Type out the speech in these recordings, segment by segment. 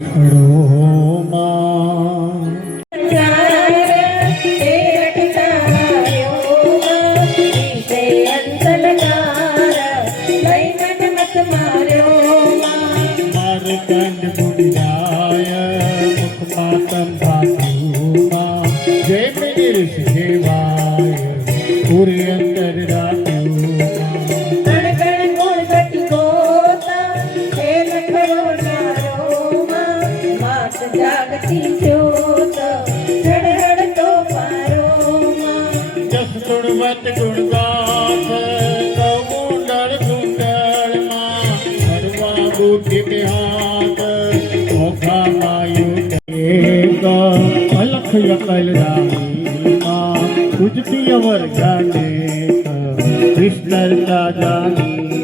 如。ગુણવત ગુણગાન કમુંડળ કુંડળમાં હરવા બુદ્ધિ બિહાત ઓખા માયું એક અલખ યકલ રામીમાં કુજ પિયવર જાને કૃષ્ણતા જાની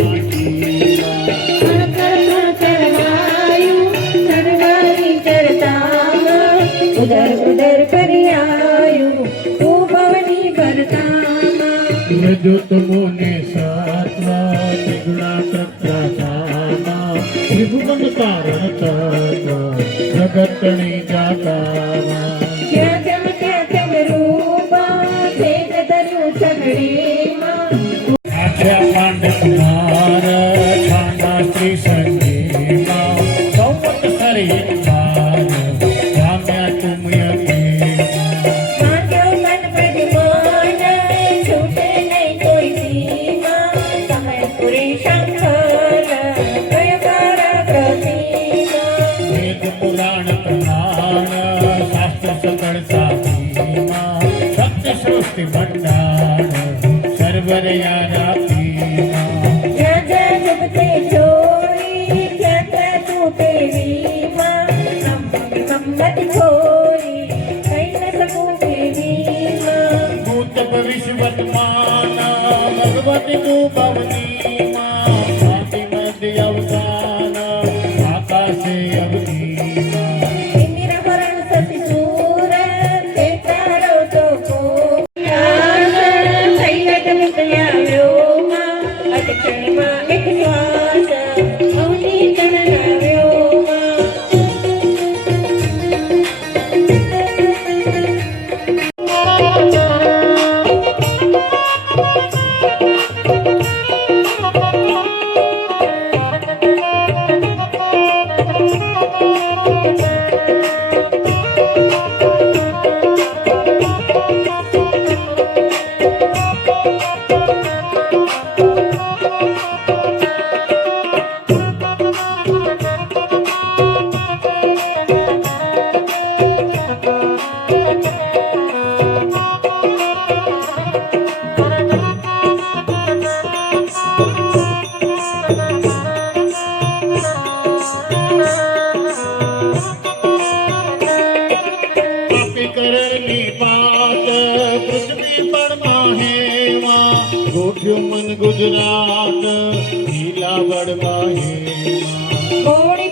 કરજો તમોને સાત્વા નિગુણા તત્રાતામાં ત્રિભુવન કારણ તત્વ જગતણી જાતામાં કે કેમ કે કેમ રૂપા, ભેદ ધર્યું સગડી ગોઠ્યું મન ગુજરાત લીલા વડમાં હે ગોળી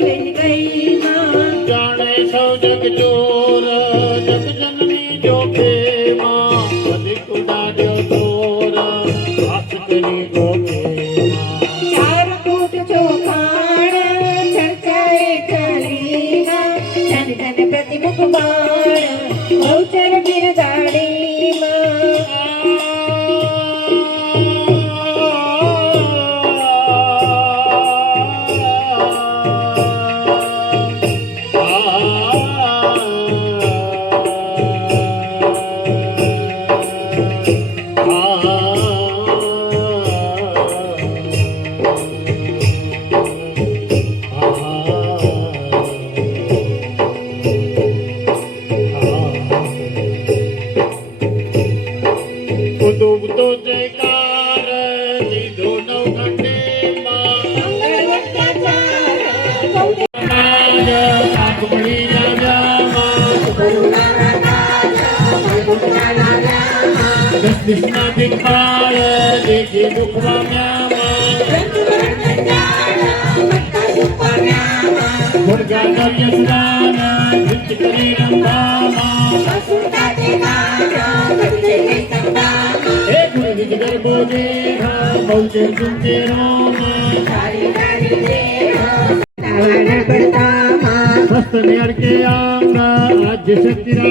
कृष्णा दिखपाल देखी मुर्गा कव्य स्नान नृत्य करे रंगामा हे गर्भो देहा पहुँचे सुनते रोमा मस्त ने अड़के आमना राज्य शक्ति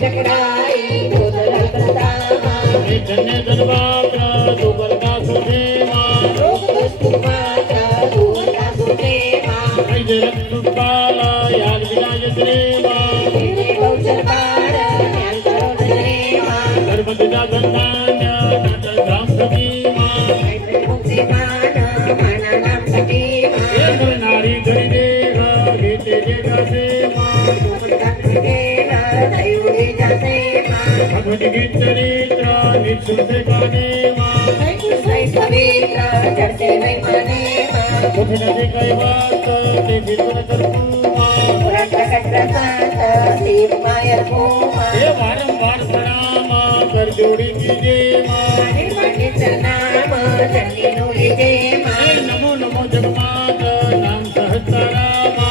चकराई दूध लगता मुझने कई बात तेरी सुनकर ये वारंवार प्रणाम कर जोड़ी की जय माँ नमो नमो जगमात नाम सहस्रामा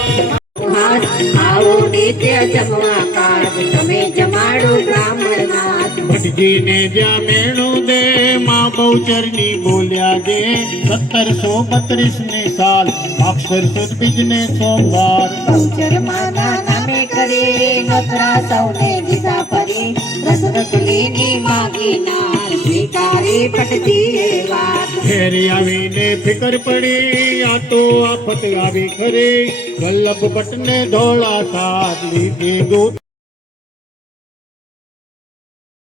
आओ नित्य जमवा का तुम्हें जमाड़ो ब्राह्मण नाम। ભટજીને જ્યાં મેણું દે માં બહુચરની બોલ્યા દે સત્તરસો બત્રીસ ને સાલ અક્ષર સુદ બીજને સોમવાર માના નામે કરી નોતરા સૌને દીધા પરી દશરથ લેની માગીના સ્વીકારી પટતી એ વાત ઘેરે આવીને ફિકર પડી આ તો આફત આવી ખરી વલ્લભ ભટ્ટને ધોળા સાત લીધે દૂત